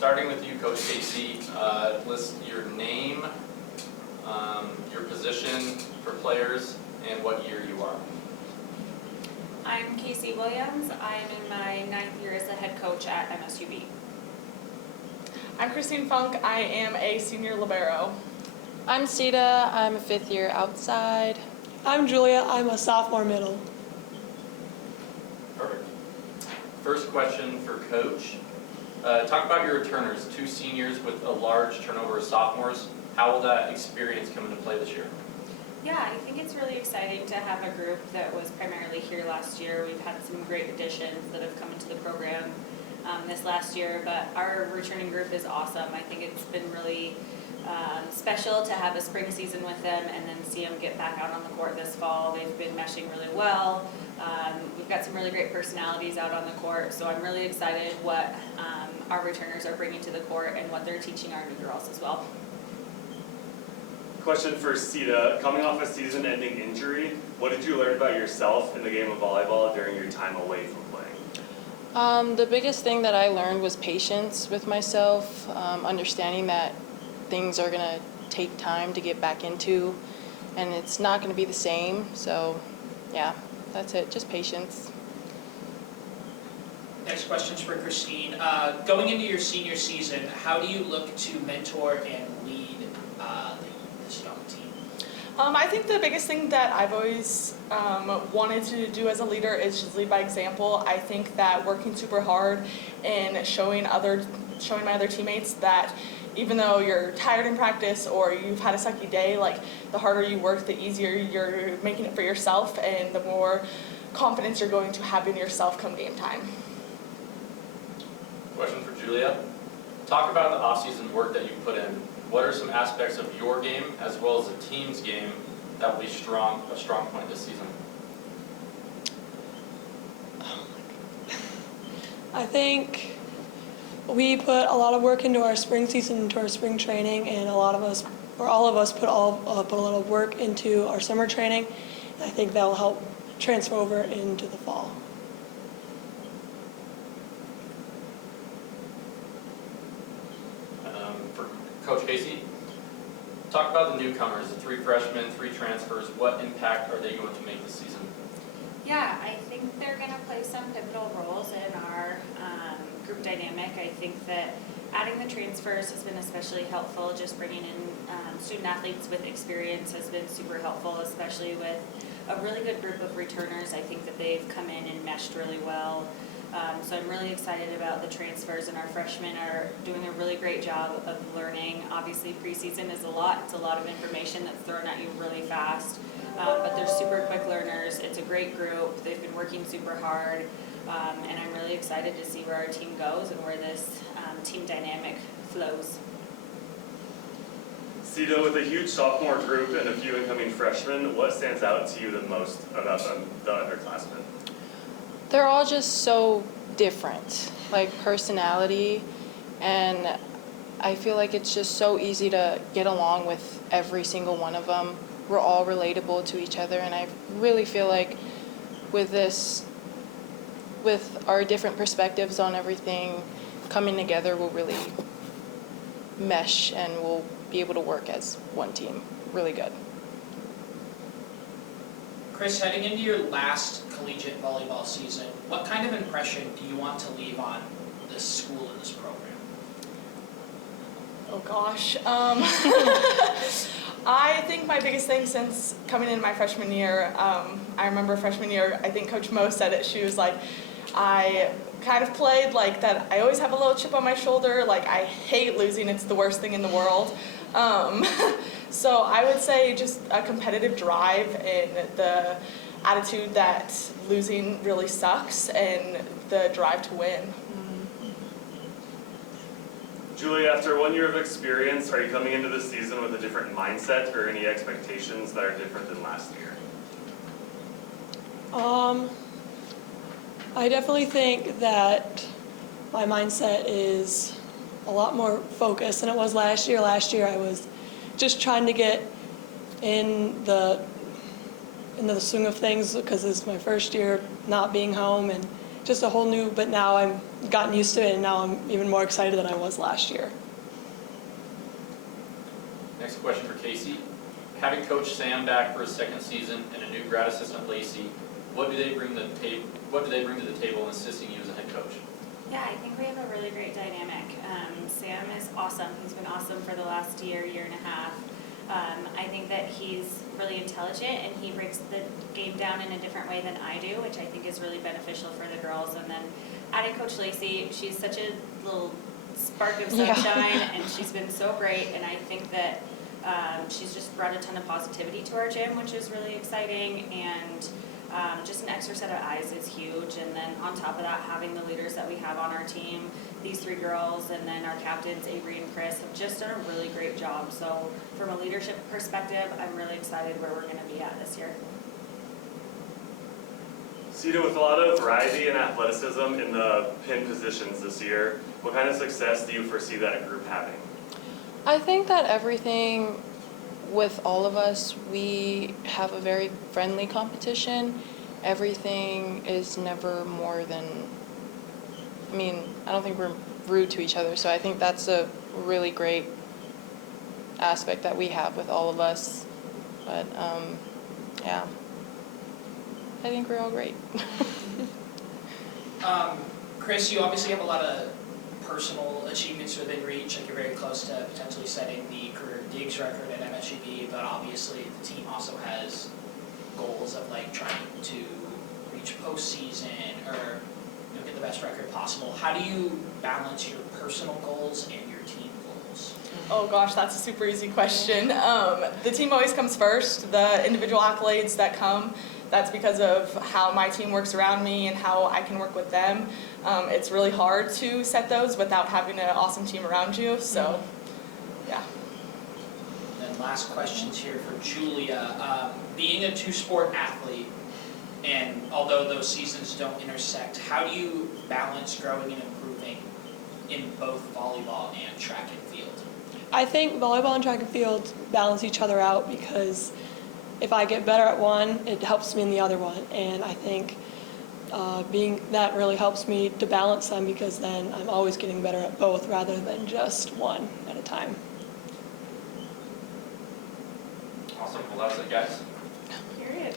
Starting with you, Coach Casey, list your name, your position for players, and what year you are. I'm Casey Williams. I'm in my 9th year as the head coach at MSUB. I'm Christine Funk. I am a senior libero. I'm Sita. I'm a 5th year outside. I'm Julia. I'm a sophomore middle. Perfect. First question for Coach. Talk about your returners, 2 seniors with a large turnover of sophomores. How will that experience come into play this year? Yeah, I think it's really exciting to have a group that was primarily here last year. We've had some great additions that have come into the program this last year, but our returning group is awesome. I think it's been really special to have a spring season with them and then see them get back out on the court this fall. They've been meshing really well. We've got some really great personalities out on the court, so I'm really excited what our returners are bringing to the court and what they're teaching our new girls as well. Question for Sita. Coming off a season-ending injury, what did you learn about yourself in the game of volleyball during your time away from playing? The biggest thing that I learned was patience with myself, understanding that things are going to take time to get back into, and it's not going to be the same. So, yeah, that's it, just patience. Next question's for Christine. Going into your senior season, how do you look to mentor and lead this young team? I think the biggest thing that I've always wanted to do as a leader is just lead by example. I think that working super hard and showing my other teammates that even though you're tired in practice or you've had a sucky day, like the harder you work, the easier you're making it for yourself and the more confidence you're going to have in yourself come game time. Question for Julia. Talk about the off-season work that you put in. What are some aspects of your game as well as the team's game that will be a strong point this season? I think we put a lot of work into our spring season, into our spring training, and all of us put a lot of work into our summer training. And I think that will help transfer over into the fall. For Coach Casey, talk about the newcomers, the 3 freshmen, 3 transfers. What impact are they going to make this season? Yeah, I think they're going to play some pivotal roles in our group dynamic. I think that adding the transfers has been especially helpful. Just bringing in student athletes with experience has been super helpful, especially with a really good group of returners. I think that they've come in and meshed really well. So I'm really excited about the transfers, and our freshmen are doing a really great job of learning. Obviously, preseason is a lot. It's a lot of information that's thrown at you really fast, but they're super quick learners. It's a great group. They've been working super hard, and I'm really excited to see where our team goes and where this team dynamic flows. Sita, with a huge sophomore group and a few incoming freshmen, what stands out to you the most about the underclassmen? They're all just so different, like personality, and I feel like it's just so easy to get along with every single one of them. We're all relatable to each other, and I really feel like with our different perspectives on everything coming together, we'll really mesh and we'll be able to work as one team really good. Chris, heading into your last collegiate volleyball season, what kind of impression do you want to leave on this school and this program? Oh gosh. I think my biggest thing since coming in my freshman year, I remember freshman year, I think Coach Mo said it, she was like, I kind of played like that, I always have a little chip on my shoulder, like I hate losing, it's the worst thing in the world. So I would say just a competitive drive and the attitude that losing really sucks and the drive to win. Julia, after 1 year of experience, are you coming into the season with a different mindset or any expectations that are different than last year? I definitely think that my mindset is a lot more focused than it was last year. Last year I was just trying to get in the swing of things because it's my first year not being home, and just a whole new, but now I've gotten used to it, and now I'm even more excited than I was last year. Next question for Casey. Having Coach Sam back for his second season and a new grad assistant Lacey, what do they bring to the table in assisting you as a head coach? Yeah, I think we have a really great dynamic. Sam is awesome. He's been awesome for the last year and a half. I think that he's really intelligent and he breaks the game down in a different way than I do, which I think is really beneficial for the girls. And then adding Coach Lacey, she's such a little spark of sunshine and she's been so great. And I think that she's just brought a ton of positivity to our gym, which is really exciting. And just an extra set of eyes is huge. And then on top of that, having the leaders that we have on our team, these three girls, and then our captains, Avery and Chris, have just done a really great job. So from a leadership perspective, I'm really excited where we're going to be at this year. Jahsita, with a lot of variety and athleticism in the pin positions this year, what kind of success do you foresee that group having? I think that everything with all of us, we have a very friendly competition. Everything is never more than, I don't think we're rude to each other, so I think that's a really great aspect that we have with all of us. But yeah, I think we're all great. Chris, you obviously have a lot of personal achievements within reach, like you're very close to potentially setting the career digs record at MSUB, but obviously the team also has goals of like trying to reach postseason or get the best record possible. How do you balance your personal goals and your team goals? Oh gosh, that's a super easy question. The team always comes first. The individual accolades that come, that's because of how my team works around me and how I can work with them. It's really hard to set those without having an awesome team around you, so yeah. And then last questions here for Julia. Being a two-sport athlete, and although those seasons don't intersect, how do you balance growing and improving in both volleyball and track and field? I think volleyball and track and field balance each other out because if I get better at one, it helps me in the other one. And I think that really helps me to balance them because then I'm always getting better at both rather than just one at a time. Awesome. Well, that's it, guys.